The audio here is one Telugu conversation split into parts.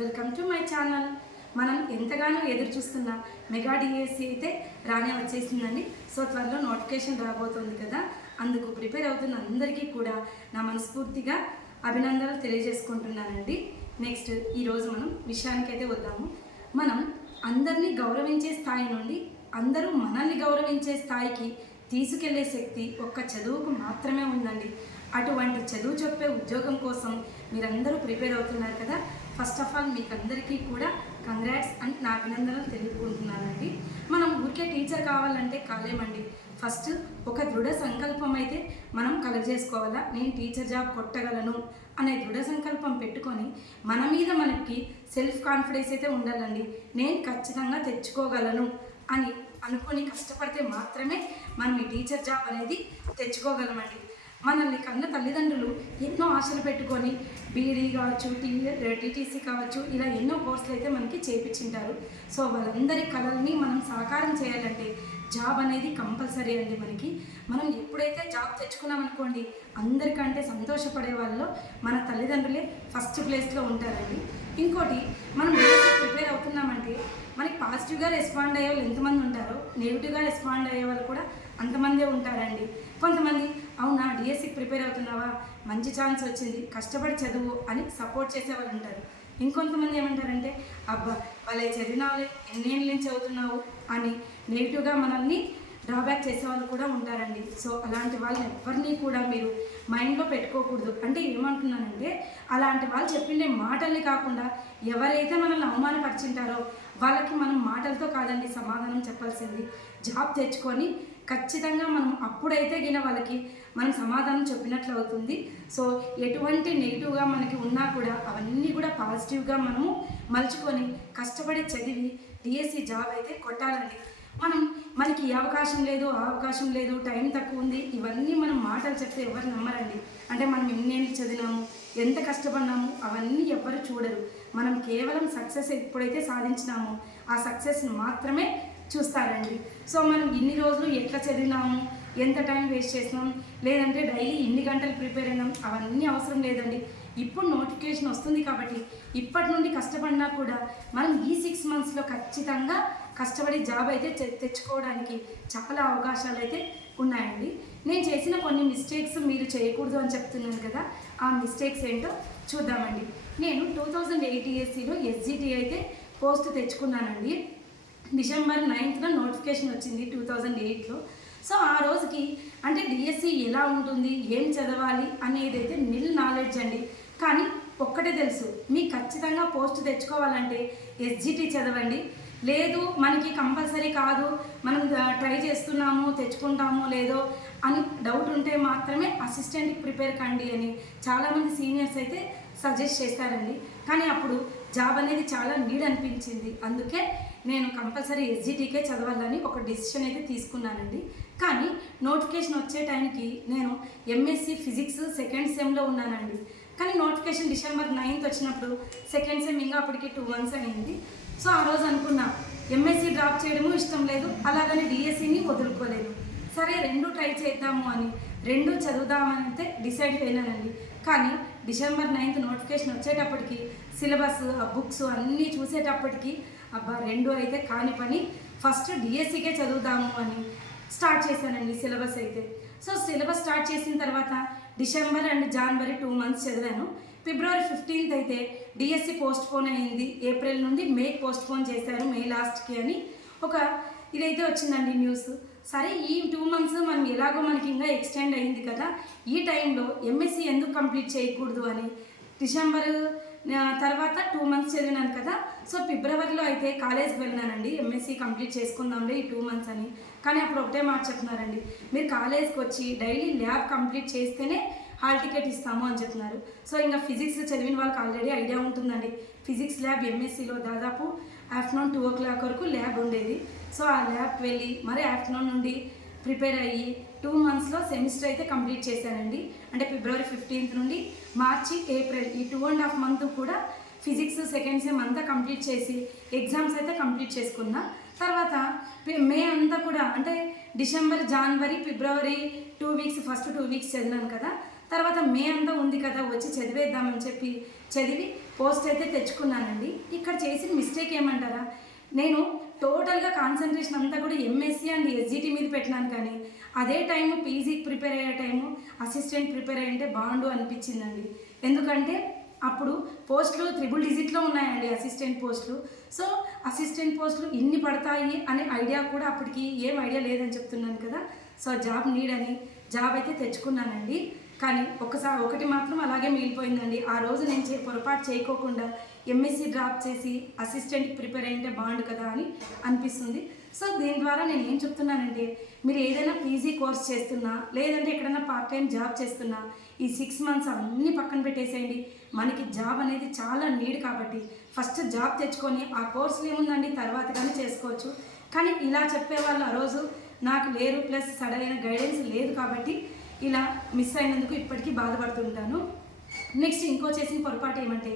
Welcome to my channel. మనం ఎంతగానో ఎదురు చూస్తున్న మెగా డిఎస్సి అయితే రానే వచ్చేసిందండి. సో త్వరలో నోటిఫికేషన్ రాబోతుంది కదా, అందుకు ప్రిపేర్ అవుతున్న అందరికీ కూడా నా మనస్ఫూర్తిగా అభినందనలు తెలియజేసుకుంటున్నానండి. నెక్స్ట్ ఈరోజు మనం విషయానికైతే వద్దాము. మనం అందరినీ గౌరవించే స్థాయి నుండి అందరూ మనల్ని గౌరవించే స్థాయికి తీసుకెళ్లే శక్తి ఒక్క చదువుకు మాత్రమే ఉందండి. అటువంటి చదువు చెప్పే ఉద్యోగం కోసం మీరందరూ ప్రిపేర్ అవుతున్నారు కదా. ఫస్ట్ ఆఫ్ ఆల్ మీకు అందరికీ కూడా కంగ్రాట్స్ అండ్ నా అభినందనలు తెలుపుకుంటున్నానండి. మనం ఊరికే టీచర్ కావాలంటే కాలేమండి. ఫస్ట్ ఒక దృఢ సంకల్పం అయితే మనం కలగజేసుకోవాలా. నేను టీచర్ జాబ్ కొట్టగలను అనే దృఢ సంకల్పం పెట్టుకొని మన మీద మనకి సెల్ఫ్ కాన్ఫిడెన్స్ అయితే ఉండాలండి. నేను ఖచ్చితంగా తెచ్చుకోగలను అని అనుకొని కష్టపడితే మాత్రమే మనం ఈ టీచర్ జాబ్ అనేది తెచ్చుకోగలమండి. మనల్ని కన్న తల్లిదండ్రులు ఎన్నో ఆశలు పెట్టుకొని బీఈడీ కావచ్చు, టీటీసీ కావచ్చు, ఇలా ఎన్నో కోర్సులు అయితే మనకి చేయించింటారు. సో వాళ్ళందరి కళల్ని మనం సాకారం చేయాలంటే జాబ్ అనేది కంపల్సరీ అండి. మనం ఎప్పుడైతే జాబ్ తెచ్చుకున్నామనుకోండి, అందరికంటే సంతోషపడే వాళ్ళలో మన తల్లిదండ్రులే ఫస్ట్ ప్లేస్లో ఉంటారండి. ఇంకోటి, మనం ప్రిపేర్ అవుతున్నామంటే మనకి పాజిటివ్గా రెస్పాండ్ అయ్యే వాళ్ళు ఎంతమంది ఉంటారో, నెగిటివ్గా రెస్పాండ్ అయ్యే వాళ్ళు కూడా అంతమందే ఉంటారండి. కొంతమంది అవునా డిఎస్సికి ప్రిపేర్ అవుతున్నావా, మంచి ఛాన్స్ వచ్చింది, కష్టపడి చదువు అని సపోర్ట్ చేసేవాళ్ళు ఉంటారు. ఇంకొంతమంది ఏమంటారంటే అబ్బా వాళ్ళే చదివినావులే, ఎన్నేళ్ళ నుంచి చదువుతున్నావు అని నెగిటివ్గా మనల్ని డ్రాబ్యాక్ చేసేవాళ్ళు కూడా ఉంటారండి. సో అలాంటి వాళ్ళని ఎవరిని కూడా మీరు మైండ్లో పెట్టుకోకూడదు. అంటే ఏమంటున్నానంటే, అలాంటి వాళ్ళు చెప్పిండే మాటల్ని కాకుండా ఎవరైతే మనల్ని అవమానపరిచింటారో వాళ్ళకి మనం మాటలతో కాదండి సమాధానం చెప్పాల్సింది. జాబ్ తెచ్చుకొని ఖచ్చితంగా మనం అప్పుడైతే వాళ్ళకి మనం సమాధానం చెప్పినట్లు అవుతుంది. సో ఎటువంటి నెగిటివ్గా మనకి ఉన్నా కూడా అవన్నీ కూడా పాజిటివ్గా మనము మలుచుకొని కష్టపడి చదివి డిఎస్సి జాబ్ అయితే కొట్టాలండి. మనకి ఈ అవకాశం లేదు, ఆ అవకాశం లేదు, టైం తక్కువ ఉంది, ఇవన్నీ మనం మాటలు చెప్తే ఎవరు నమ్మరండి. అంటే మనం ఎన్నేళ్ళు చదివినాము, ఎంత కష్టపడినాము, అవన్నీ ఎవ్వరు చూడరు. మనం కేవలం సక్సెస్ ఎప్పుడైతే సాధించినామో ఆ సక్సెస్ని మాత్రమే చూస్తారండి. సో మనం ఇన్ని రోజులు ఎట్లా చదివినాము, ఎంత టైం వేస్ట్ చేసినాం, లేదంటే డైలీ ఇన్ని గంటలు ప్రిపేర్ అయినాం, అవన్నీ అవసరం లేదండి. ఇప్పుడు నోటిఫికేషన్ వస్తుంది కాబట్టి ఇప్పటి నుండి కష్టపడినా కూడా మనం ఈ 6 మంత్స్లో ఖచ్చితంగా కష్టపడి జాబ్ అయితే తెచ్చుకోవడానికి చాలా అవకాశాలు అయితే ఉన్నాయండి. నేను చేసిన కొన్ని మిస్టేక్స్ మీరు చేయకూడదు అని చెప్తున్నాను కదా, ఆ మిస్టేక్స్ ఏంటో చూద్దామండి. నేను 2008 ESCలో SGT అయితే పోస్ట్ తెచ్చుకున్నానండి. డిసెంబర్ 9న నోటిఫికేషన్ వచ్చింది 2008లో. సో ఆ రోజుకి అంటే డిఎస్సి ఎలా ఉంటుంది, ఏం చదవాలి అనేది అయితే నిల్ నాలెడ్జ్ అండి. కానీ ఒక్కటే తెలుసు, మీకు ఖచ్చితంగా పోస్ట్ తెచ్చుకోవాలంటే SGT చదవండి. లేదు మనకి కంపల్సరీ కాదు, మనం ట్రై చేస్తున్నాము తెచ్చుకుంటామో లేదో అని డౌట్ ఉంటే మాత్రమే అసిస్టెంట్కి ప్రిపేర్ కండి అని చాలామంది సీనియర్స్ అయితే సజెస్ట్ చేస్తారండి. కానీ అప్పుడు జాబ్ అనేది చాలా నీడ్ అనిపించింది. అందుకే నేను కంపల్సరీ SGTకే చదవాలని ఒక డెసిషన్ అయితే తీసుకున్నానండి. కానీ నోటిఫికేషన్ వచ్చే టైంకి నేను MSc ఫిజిక్స్ సెకండ్ సెమ్లో ఉన్నానండి. కానీ నోటిఫికేషన్ డిసెంబర్ 9th వచ్చినప్పుడు సెకండ్ సెమ్ ఇంకా అప్పటికి 2 months అయింది. సో ఆ రోజు అనుకున్నా MSc డ్రాప్ చేయడము ఇష్టం లేదు, అలాగని డిఎస్సిని వదులుకోలేదు. సరే రెండు ట్రై చేద్దాము అని రెండు చదువుదామని అయితే డిసైడ్ అయినానండి. కానీ డిసెంబర్ 9th నోటిఫికేషన్ వచ్చేటప్పటికి సిలబస్, బుక్స్ అన్నీ చూసేటప్పటికి అబ్బా రెండు అయితే కాని పని, ఫస్ట్ డిఎస్సికే చదువుదాము అని స్టార్ట్ చేశానండి సిలబస్ అయితే. సో సిలబస్ స్టార్ట్ చేసిన తర్వాత డిసెంబర్ అండ్ జనవరి 2 months చదివాను. ఫిబ్రవరి 15th అయితే డిఎస్సి పోస్ట్పోన్ అయింది. ఏప్రిల్ నుండి మేకి పోస్ట్పోన్ చేశారు, మే లాస్ట్కి అని ఒక ఇదైతే వచ్చిందండి న్యూస్. సరే ఈ 2 months మనం ఎలాగో మనకి ఇంకా ఎక్స్టెండ్ అయింది కదా, ఈ టైంలో MSc ఎందుకు కంప్లీట్ చేయకూడదు అని డిసెంబర్ తర్వాత 2 months చదివినాను కదా. సో ఫిబ్రవరిలో అయితే కాలేజ్కి వెళ్ళినానండి, MSc కంప్లీట్ చేసుకుందాంలే ఈ 2 months అని. కానీ అప్పుడు ఒకటే మాట చెప్తున్నారండి, మీరు కాలేజ్కి వచ్చి డైలీ ల్యాబ్ కంప్లీట్ చేస్తేనే హాల్ టికెట్ ఇస్తాము అని చెప్తున్నారు. సో ఇంకా ఫిజిక్స్ చదివిన వాళ్ళకి ఆల్రెడీ ఐడియా ఉంటుందండి. ఫిజిక్స్ ల్యాబ్ MScలో దాదాపు ఆఫ్టర్నూన్ 2 o'clock వరకు ల్యాబ్ ఉండేది. సో ఆ ల్యాబ్కి వెళ్ళి మరి ఆఫ్టర్నూన్ నుండి ప్రిపేర్ అయ్యి 2 monthsలో సెమిస్టర్ అయితే కంప్లీట్ చేశానండి. అంటే ఫిబ్రవరి 15th నుండి మార్చి, ఏప్రిల్ ఈ 2.5 months కూడా ఫిజిక్స్ సెకండ్ సెమ్ అంతా కంప్లీట్ చేసి ఎగ్జామ్స్ అయితే కంప్లీట్ చేసుకున్నా. తర్వాత మే అంతా కూడా అంటే డిసెంబర్, జనవరి, ఫిబ్రవరి 2 weeks, ఫస్ట్ 2 weeks చదివాను కదా. తర్వాత మే అంతా ఉంది కదా, వచ్చి చదివేద్దామని చెప్పి చదివి పోస్ట్ అయితే తెచ్చుకున్నానండి. ఇక్కడ చేసిన మిస్టేక్ ఏమంటారా, నేను టోటల్గా కాన్సన్ట్రేషన్ అంతా కూడా ఎంఎస్సి అండ్ ఎస్జిటి మీద పెట్టినాను, కానీ అదే టైము పీజీకి ప్రిపేర్ అయ్యే టైము అసిస్టెంట్ ప్రిపేర్ అయ్యంటే బాగుండు అనిపించిందండి. ఎందుకంటే అప్పుడు పోస్టులు 3 డిజిట్లో ఉన్నాయండి అసిస్టెంట్ పోస్టులు. సో అసిస్టెంట్ పోస్టులు ఇన్ని పడతాయి అనే ఐడియా కూడా అప్పటికి ఏం ఐడియా లేదని చెప్తున్నాను కదా. సో జాబ్ నీడ్ అని జాబ్ అయితే తెచ్చుకున్నానండి. కానీ ఒకటి మాత్రం అలాగే మిగిలిపోయిందండి. ఆ రోజు నేను పొరపాటు చేయకోకుండా ఎంఎస్సి డ్రాప్ చేసి అసిస్టెంట్కి ప్రిపేర్ అయ్యింటే బాగుండు కదా అని అనిపిస్తుంది. సో దీని ద్వారా నేను ఏం చెప్తున్నానంటే, మీరు ఏదైనా పీజీ కోర్స్ చేస్తున్నా లేదంటే ఎక్కడైనా పార్ట్ టైం జాబ్ చేస్తున్నా ఈ 6 మంత్స్ అన్నీ పక్కన పెట్టేసేయండి. మనకి జాబ్ అనేది చాలా నీడ్ కాబట్టి ఫస్ట్ జాబ్ తెచ్చుకొని ఆ కోర్సులు ఏముందండి తర్వాత కానీ చేసుకోవచ్చు. కానీ ఇలా చెప్పేవాళ్ళు ఆ రోజు నాకు లేరు, ప్లస్ సరైన గైడెన్స్ లేదు కాబట్టి ఇలా మిస్ అయినందుకు ఇప్పటికీ బాధపడుతుంటాను. నెక్స్ట్ ఇంకో చేసిన పొరపాటు ఏమంటే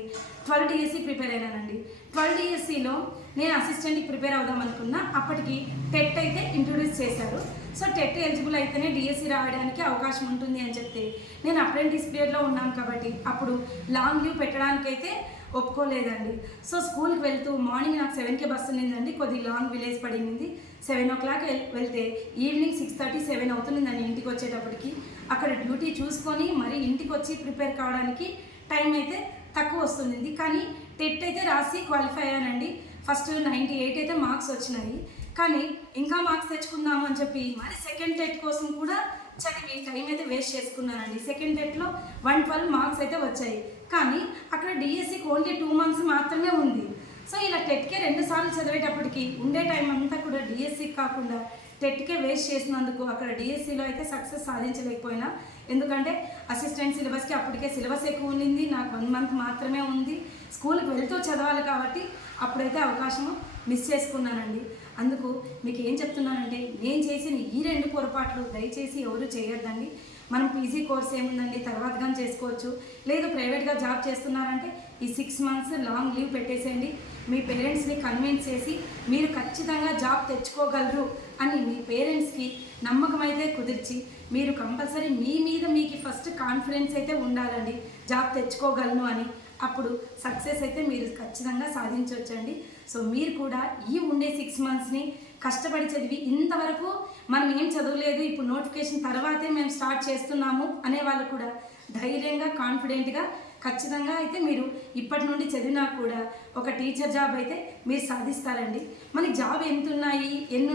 12 డిఎస్సి ప్రిపేర్ అయినానండి. 12 డిఎస్సిలో నేను అసిస్టెంట్కి ప్రిపేర్ అవుదాం అనుకున్నా. అప్పటికి టెట్ అయితే ఇంట్రొడ్యూస్ చేశారు. సో టెట్ ఎలిజిబుల్ అయితేనే డిఎస్సి రావడానికి అవకాశం ఉంటుంది అని చెప్తే నేను అప్రెంటిస్ పీరియడ్లో ఉన్నాను కాబట్టి అప్పుడు లాంగ్ లీవ్ పెట్టడానికైతే ఒప్పుకోలేదండి. సో స్కూల్కి వెళ్తూ మార్నింగ్ నాకు 7కే బస్సు ఉన్నిందండి, కొద్ది లాంగ్ విలేజ్ పడింది. 7 o'clock వెళ్తే ఈవినింగ్ 6:30, 7 అవుతుందండి ఇంటికి వచ్చేటప్పటికి. అక్కడ డ్యూటీ చూసుకొని మరి ఇంటికి వచ్చి ప్రిపేర్ కావడానికి టైం అయితే తక్కువ వస్తుంది. కానీ టెట్ అయితే రాసి క్వాలిఫై అయ్యానండి. ఫస్ట్ 98 అయితే మార్క్స్ వచ్చినాయి. కానీ ఇంకా మార్క్స్ తెచ్చుకుందాము అని చెప్పి మరి సెకండ్ టెట్ కోసం కూడా చదివి టైం అయితే వేస్ట్ చేసుకున్నానండి. సెకండ్ టెట్లో 112 మార్క్స్ అయితే వచ్చాయి. కానీ అక్కడ డిఎస్సికి ఓన్లీ 2 months మాత్రమే ఉంది. సో ఇలా టెట్కే 2 సార్లు చదివేటప్పటికి ఉండే టైం అంతా కూడా డిఎస్సికి కాకుండా టెట్కే వేస్ట్ చేసినందుకు అక్కడ డిఎస్సిలో అయితే సక్సెస్ సాధించలేకపోయినా. ఎందుకంటే అసిస్టెంట్ సిలబస్కి అప్పటికే సిలబస్ ఎక్కువ ఉండింది, నాకు 1 month మాత్రమే ఉంది. స్కూల్కి వెళ్తూ చదవాలి కాబట్టి అప్పుడైతే అవకాశం మిస్ చేసుకున్నానండి. అందుకు మీకు ఏం చెప్తున్నానంటే, నేను చేసిన ఈ 2 పొరపాట్లు దయచేసి ఎవరు చేయొద్దండి. మనం పీజీ కోర్స్ ఏముందండి తర్వాత కానీ చేసుకోవచ్చు, లేదు ప్రైవేట్గా జాబ్ చేస్తున్నారంటే ఈ 6 months లాంగ్ లీవ్ పెట్టేసేయండి. మీ పేరెంట్స్ని కన్విన్స్ చేసి మీరు ఖచ్చితంగా జాబ్ తెచ్చుకోగలరు అని మీ పేరెంట్స్కి నమ్మకం అయితే కుదిర్చి మీరు కంపల్సరీ మీ మీద మీకు ఫస్ట్ కాన్ఫిడెన్స్ అయితే ఉండాలండి, జాబ్ తెచ్చుకోగలను అని. అప్పుడు సక్సెస్ అయితే మీరు ఖచ్చితంగా సాధించవచ్చండి. సో మీరు కూడా ఈ ఉండే 6 monthsని కష్టపడి చదివి ఇంతవరకు మనం ఏం చదవలేదు, ఇప్పుడు నోటిఫికేషన్ తర్వాతే మేము స్టార్ట్ చేస్తున్నాము అనే వాళ్ళు కూడా ధైర్యంగా కాన్ఫిడెంట్గా ఖచ్చితంగా అయితే మీరు ఇప్పటి నుండి చదివినా కూడా ఒక టీచర్ జాబ్ అయితే మీరు సాధిస్తారండి. మనకి జాబ్ ఎన్ని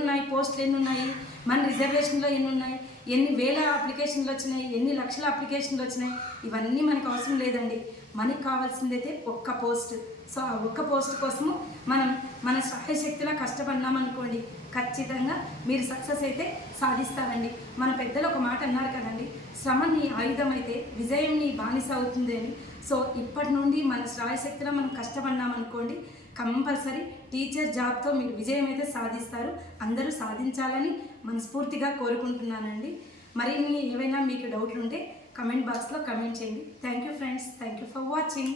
ఉన్నాయి, పోస్టులు ఎన్ని ఉన్నాయి, మన రిజర్వేషన్లో ఎన్ని ఉన్నాయి, ఎన్ని వేల అప్లికేషన్లు వచ్చినాయి, ఎన్ని లక్షల అప్లికేషన్లు వచ్చినాయి, ఇవన్నీ మనకు అవసరం లేదండి. మనకి కావాల్సిందైతే ఒక్క పోస్ట్. సో ఆ ఒక్క పోస్ట్ కోసము మనం మన సహాయశక్తిలా కష్టపడినామనుకోండి, ఖచ్చితంగా మీరు సక్సెస్ అయితే సాధిస్తారండి. మన పెద్దలు ఒక మాట అన్నారు కదండి, శ్రమ నీ ఆయుధం అయితే విజయం నీ బానిస అవుతుంది అని. సో ఇప్పటి నుండి మన సహాయశక్తిలో మనం కష్టపడినామనుకోండి, కంపల్సరీ టీచర్ జాబ్తో మీరు విజయం అయితే సాధిస్తారు. అందరూ సాధించాలని మనస్ఫూర్తిగా కోరుకుంటున్నానండి. మరిన్ని ఏవైనా మీకు డౌట్లు ఉంటే కమెంట్ బాక్స్లో కమెంట్ చేయండి. Thank you friends, thank you for watching.